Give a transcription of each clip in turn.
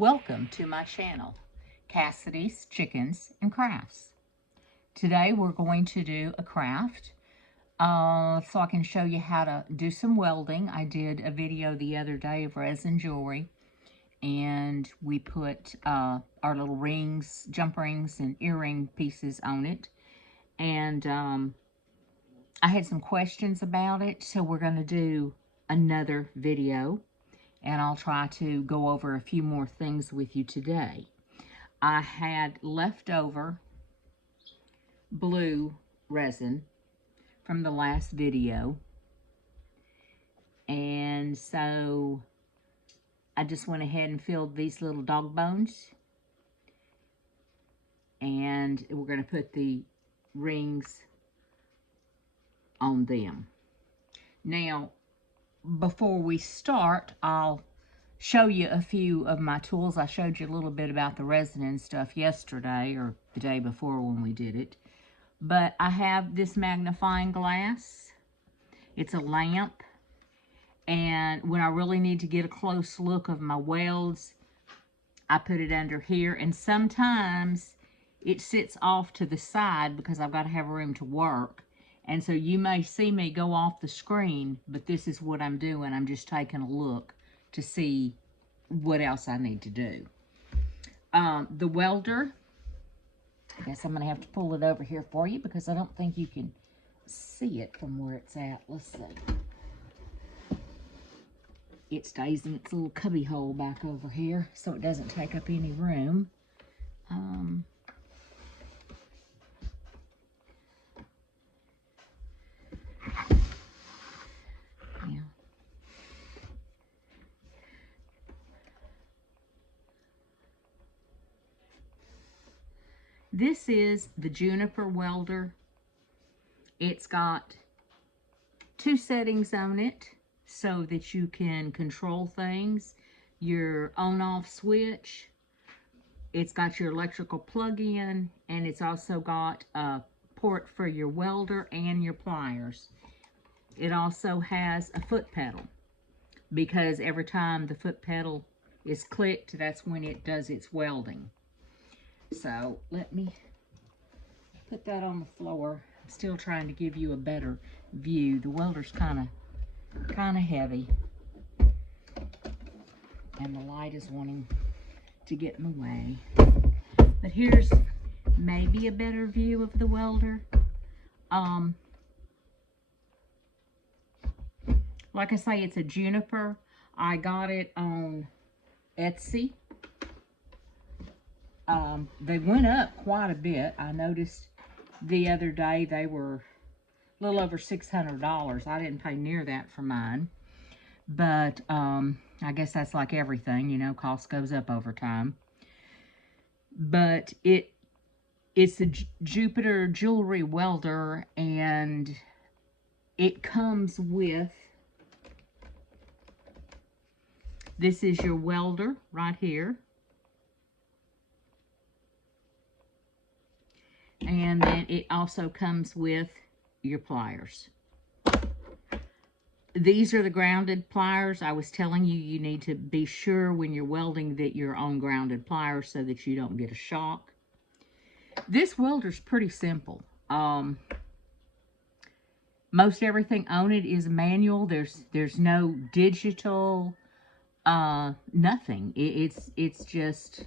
Welcome to my channel, Cassidy's Chickens and Crafts. Today we're going to do a craft so I can show you how to do some welding. I did a video the other day of resin jewelry, and we put our little rings, jump rings, and earring pieces on it. And I had some questions about it, so we're going to do another video, and I'll try to go over a few more things with you today. I had leftover blue resin from the last video, and so I just went ahead and filled these little dog bones, and we're going to put the rings on them. Now, before we start, I'll show you a few of my tools. I showed you a little bit about the resin and stuff yesterday or the day before when we did it. But I have this magnifying glass. It's a lamp. And when I really need to get a close look of my welds, I put it under here. And sometimes it sits off to the side because I've got to have room to work. And so you may see me go off the screen, but this is what I'm doing. I'm just taking a look to see what else I need to do. The welder, I guess I'm going to have to pull it over here for you because I don't think you can see it from where it's at. Let's see. It stays in its little cubby hole back over here so it doesn't take up any room. This is the Juniper welder. It's got two settings on it so that you can control things. Your on-off switch. It's got your electrical plug-in, and it's also got a port for your welder and your pliers. It also has a foot pedal, because every time the foot pedal is clicked, that's when it does its welding. So let me put that on the floor. I'm still trying to give you a better view. The welder's kind of heavy, and the light is wanting to get in the way. But here's maybe a better view of the welder. Like I say, it's a Juniper. I got it on Etsy. They went up quite a bit. I noticed the other day they were a little over $600. I didn't pay near that for mine. But I guess that's like everything, you know, cost goes up over time. But it's a Jupiter jewelry welder, and it comes with, this is your welder right here. And then it also comes with your pliers. These are the grounded pliers. I was telling you, you need to be sure when you're welding that you're on grounded pliers so that you don't get a shock. This welder's pretty simple. Most everything on it is manual. There's no digital, nothing. It's just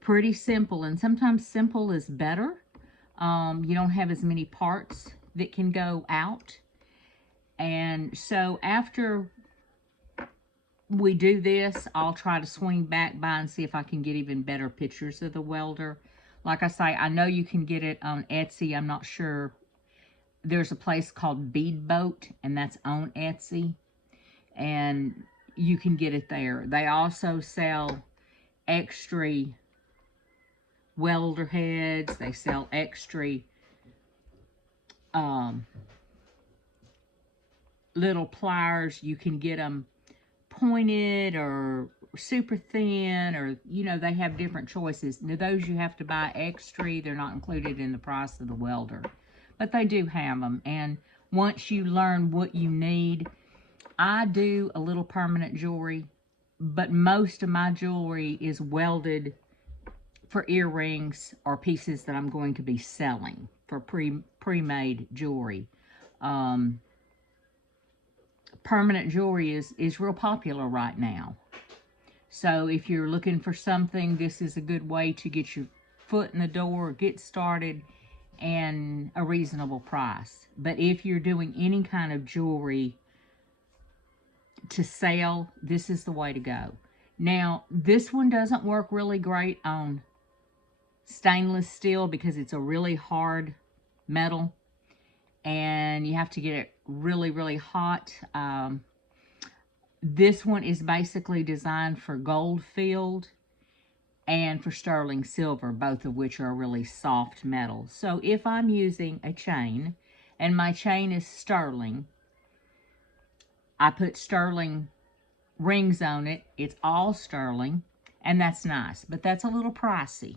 pretty simple, and sometimes simple is better. You don't have as many parts that can go out. And so after we do this, I'll try to swing back by and see if I can get even better pictures of the welder. Like I say, I know you can get it on Etsy. I'm not sure. There's a place called Bead Boat, and that's on Etsy, and you can get it there. They also sell extra welder heads. They sell extra little pliers. You can get them pointed or super thin, or, you know, they have different choices. Now, those you have to buy extra. They're not included in the price of the welder, but they do have them. And once you learn what you need, I do a little permanent jewelry but most of my jewelry is welded for earrings or pieces that I'm going to be selling for pre-made jewelry. Permanent jewelry is real popular right now. So if you're looking for something, this is a good way to get your foot in the door, get started, and a reasonable price. But if you're doing any kind of jewelry to sell, this is the way to go. Now, this one doesn't work really great on stainless steel because it's a really hard metal and you have to get it really, really hot. This one is basically designed for gold field and for sterling silver, both of which are really soft metal. So if I'm using a chain and my chain is sterling, I put sterling rings on it. It's all sterling, and that's nice, but that's a little pricey.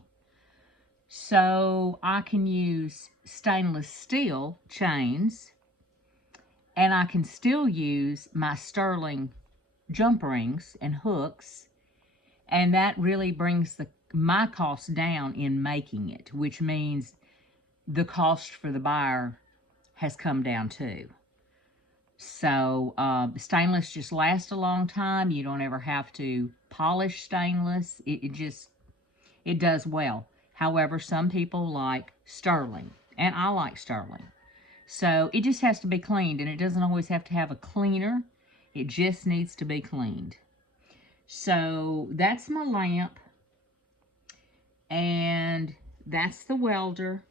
So I can use stainless steel chains, and I can still use my sterling jump rings and hooks, and that really brings my cost down in making it, which means the cost for the buyer has come down too. So stainless just lasts a long time. You don't ever have to polish stainless. It does well. However, some people like sterling, and I like sterling. So it just has to be cleaned, and it doesn't always have to have a cleaner. It just needs to be cleaned. So that's my lamp, and that's the welder.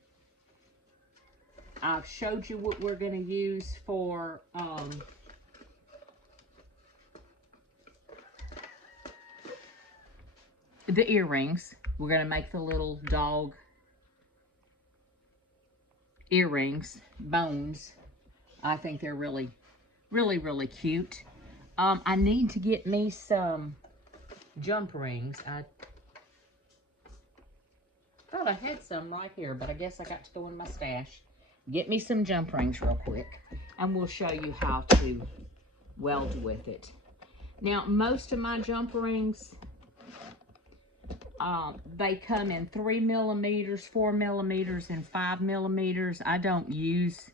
I've showed you what we're going to use for the earrings. We're going to make the little dog earrings, bones. I think they're really, really, really cute. I need to get me some jump rings. I thought I had some right here, but I guess I got to go in my stash. Get me some jump rings real quick, and we'll show you how to weld with it. Now, most of my jump rings, they come in 3 millimeters, 4 millimeters, and 5 millimeters. I don't use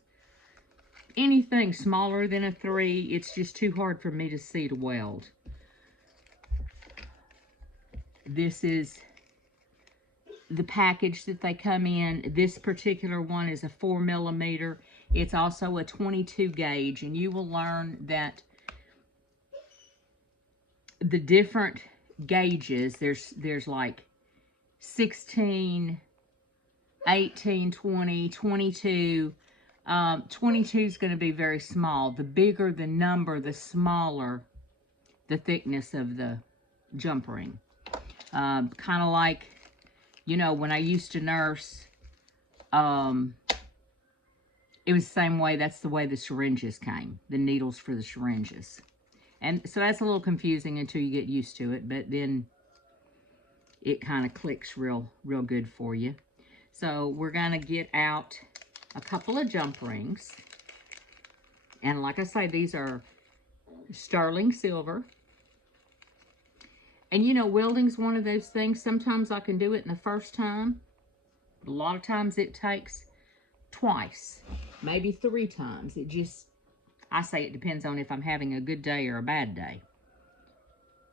anything smaller than a 3. It's just too hard for me to see to weld. This is the package that they come in. This particular one is a 4 millimeter. It's also a 22 gauge, and you will learn that the different gauges, there's like 16, 18, 20, 22. 22 is going to be very small. The bigger the number, the smaller the thickness of the jump ring. Kind of like, you know, when I used to nurse, it was the same way. That's the way the syringes came, the needles for the syringes. And so that's a little confusing until you get used to it, but then it kind of clicks real good for you. So we're going to get out a couple of jump rings. And like I say, these are sterling silver. And you know, welding's one of those things. Sometimes I can do it in the first time. A lot of times it takes twice, maybe 3 times. It just, I say it depends on if I'm having a good day or a bad day.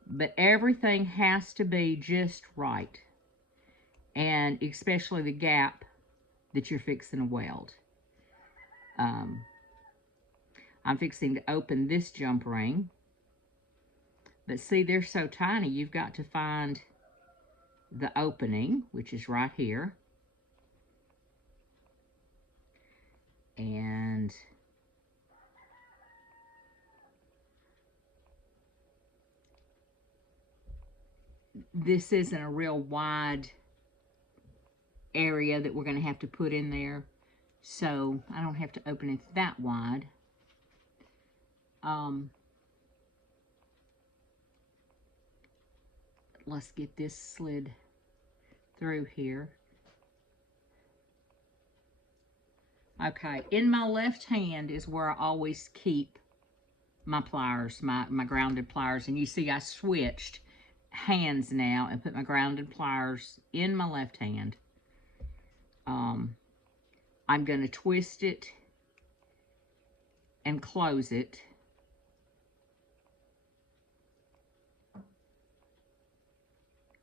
But everything has to be just right. And especially the gap that you're fixing to weld. I'm fixing to open this jump ring. But see, they're so tiny, you've got to find the opening, which is right here. And this isn't a real wide area that we're going to have to put in there. So I don't have to open it that wide. Let's get this slid through here. Okay, in my left hand is where I always keep my pliers, my grounded pliers. And you see I switched hands now and put my grounded pliers in my left hand. I'm going to twist it and close it.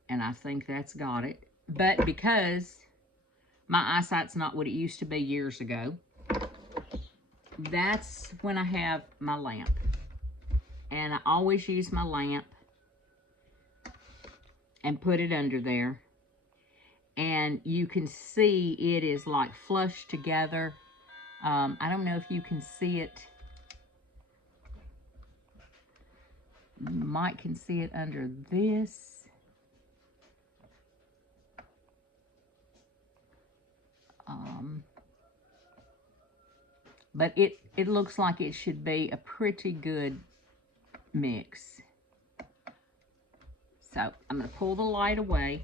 And I think that's got it. But because my eyesight's not what it used to be years ago, that's when I have my lamp. And I always use my lamp and put it under there. And you can see it is like flushed together. I don't know if you can see it. You might can see it under this. But it looks like it should be a pretty good mix. So I'm going to pull the light away.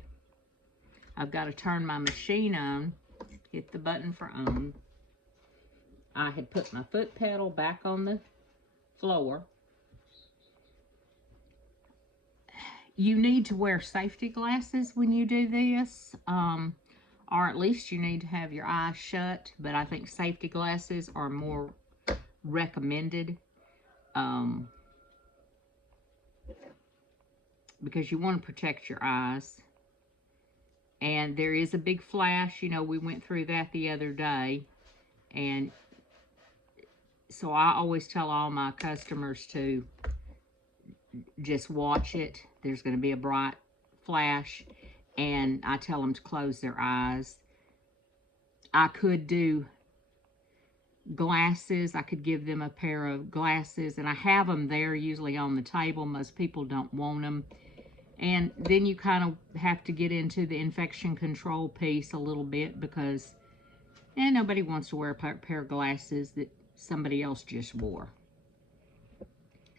I've got to turn my machine on, hit the button for on. I had put my foot pedal back on the floor. You need to wear safety glasses when you do this, or at least you need to have your eyes shut, but I think safety glasses are more recommended because you want to protect your eyes. And there is a big flash, you know, we went through that the other day, and so I always tell all my customers to just watch it. There's going to be a bright flash, and I tell them to close their eyes. I could do glasses. I could give them a pair of glasses, and I have them there usually on the table. Most people don't want them. And then you kind of have to get into the infection control piece a little bit because nobody wants to wear a pair of glasses that somebody else just wore.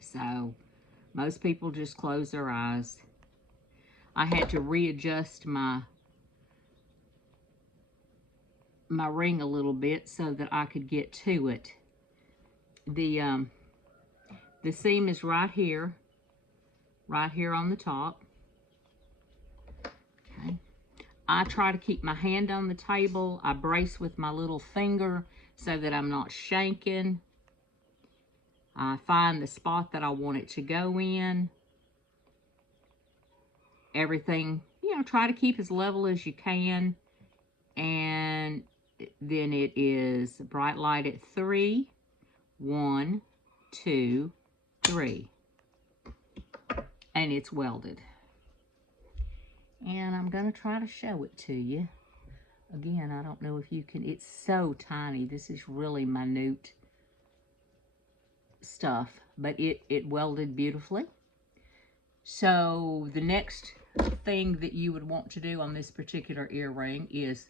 So most people just close their eyes. I had to readjust my ring a little bit so that I could get to it. The seam is right here on the top. Okay. I try to keep my hand on the table. I brace with my little finger so that I'm not shanking. I find the spot that I want it to go in. Everything, you know, try to keep as level as you can. And then it is bright light at 3. 1, 2, 3. And it's welded. And I'm going to try to show it to you. Again, I don't know if you can, it's so tiny. This is really minute stuff, but it welded beautifully. So the next thing that you would want to do on this particular earring is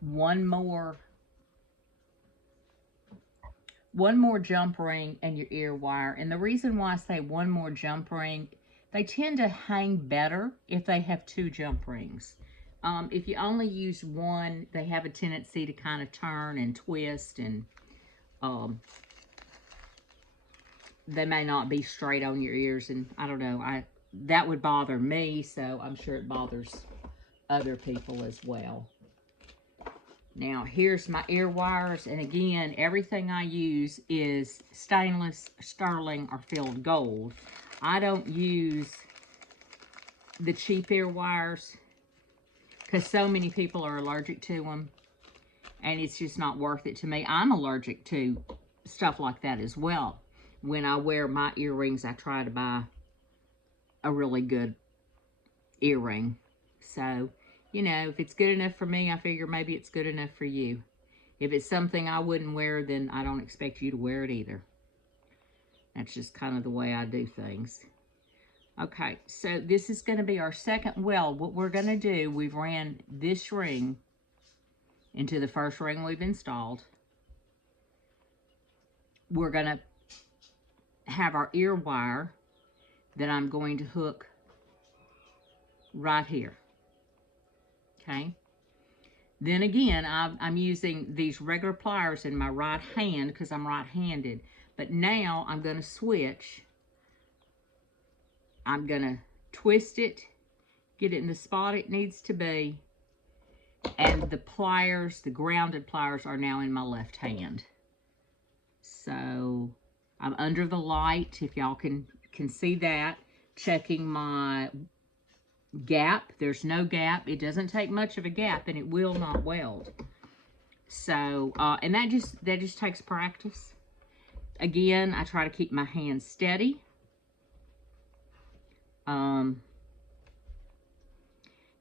one more jump ring and your ear wire. And the reason why I say one more jump ring, they tend to hang better if they have 2 jump rings. If you only use one, they have a tendency to kind of turn and twist, and they may not be straight on your ears, and I don't know, that would bother me, so I'm sure it bothers other people as well. Now, here's my ear wires, and again, everything I use is stainless, sterling, or filled gold. I don't use the cheap ear wires because so many people are allergic to them, and it's just not worth it to me. I'm allergic to stuff like that as well. When I wear my earrings, I try to buy a really good earring. So, you know, if it's good enough for me, I figure maybe it's good enough for you. If it's something I wouldn't wear, then I don't expect you to wear it either. That's just kind of the way I do things. Okay, so this is going to be our second weld. What we're going to do, we've ran this ring into the first ring we've installed. We're going to have our ear wire that I'm going to hook right here. Okay. Then again, I'm using these regular pliers in my right hand because I'm right-handed. But now I'm going to switch. I'm going to twist it, get it in the spot it needs to be, and the pliers, the grounded pliers, are now in my left hand. So I'm under the light, if y'all can see that, checking my gap. There's no gap. It doesn't take much of a gap, and it will not weld. So, and that just takes practice. Again, I try to keep my hands steady.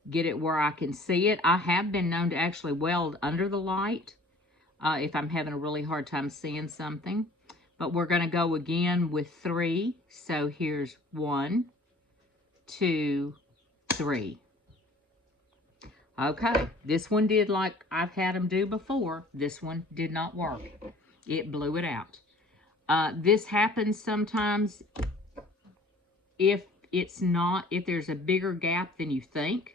Get it where I can see it. I have been known to actually weld under the light if I'm having a really hard time seeing something. But we're going to go again with 3. So here's 1, 2, 3. Okay, this one did like I've had them do before. This one did not work. It blew it out. This happens sometimes if there's a bigger gap than you think,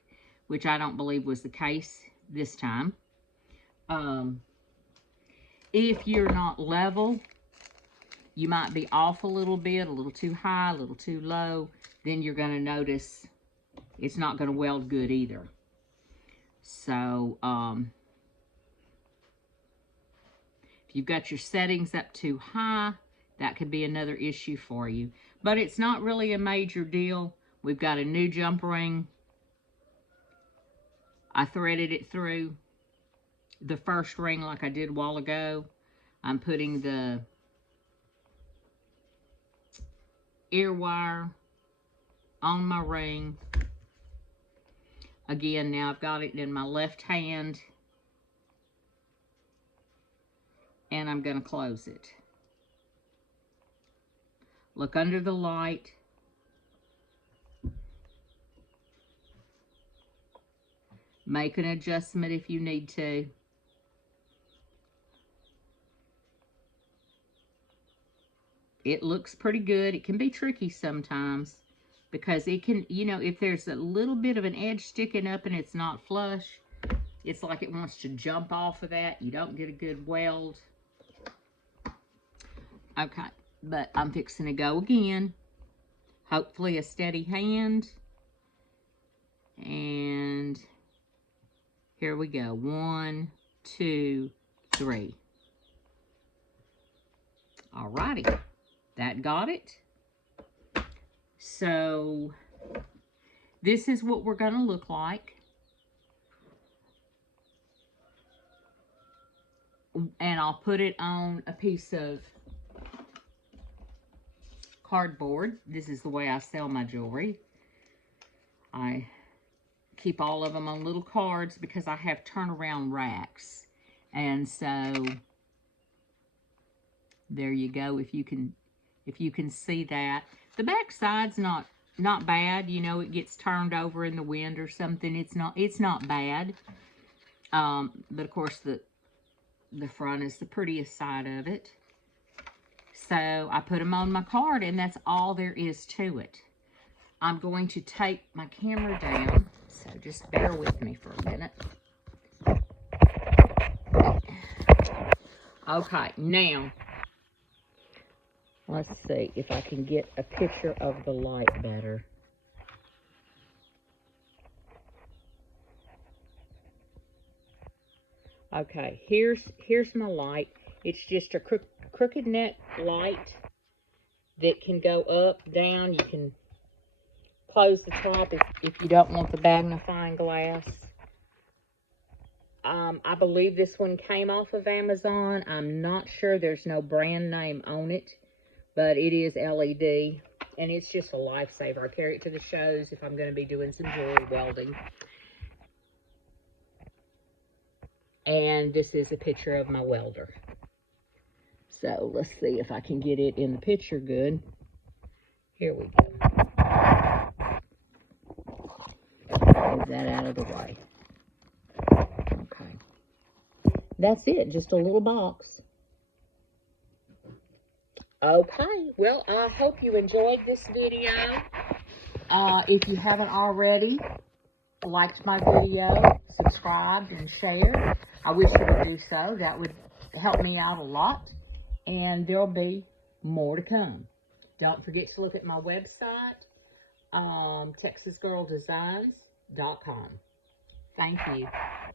which I don't believe was the case this time. If you're not level, you might be off a little bit, a little too high, a little too low. Then you're going to notice it's not going to weld good either. So, if you've got your settings up too high, that could be another issue for you. But it's not really a major deal. We've got a new jump ring. I threaded it through the first ring like I did a while ago. I'm putting the ear wire on my ring. Again, now I've got it in my left hand. And I'm going to close it. Look under the light. Make an adjustment if you need to. It looks pretty good. It can be tricky sometimes because it can, you know, if there's a little bit of an edge sticking up and it's not flush, it's like it wants to jump off of that. You don't get a good weld. Okay, but I'm fixing to go again. Hopefully a steady hand. And here we go. 1, 2, 3. Alrighty, that got it. So this is what we're going to look like. And I'll put it on a piece of cardboard. This is the way I sell my jewelry. I keep all of them on little cards because I have turnaround racks. And so there you go. If you can see that. The back side's not bad. You know, it gets turned over in the wind or something. It's not bad. But of course the front is the prettiest side of it. So I put them on my card, and that's all there is to it. I'm going to take my camera down, so just bear with me for a minute. Okay, now, let's see if I can get a picture of the light better. Okay, here's my light. It's just a crooked neck light that can go up, down. You can close the top if you don't want the magnifying glass. I believe this one came off of Amazon. I'm not sure. There's no brand name on it, but it is LED, and it's just a lifesaver. I carry it to the shows if I'm going to be doing some jewelry welding. And this is a picture of my welder. So let's see if I can get it in the picture good. Here we go. Move that out of the way. Okay. That's it, just a little box. Okay, well, I hope you enjoyed this video. If you haven't already liked my video, subscribed, and shared, I wish you would do so. That would help me out a lot. And there'll be More to come. Don't forget to look at my website, TexasGirlDesigns.com. Thank you.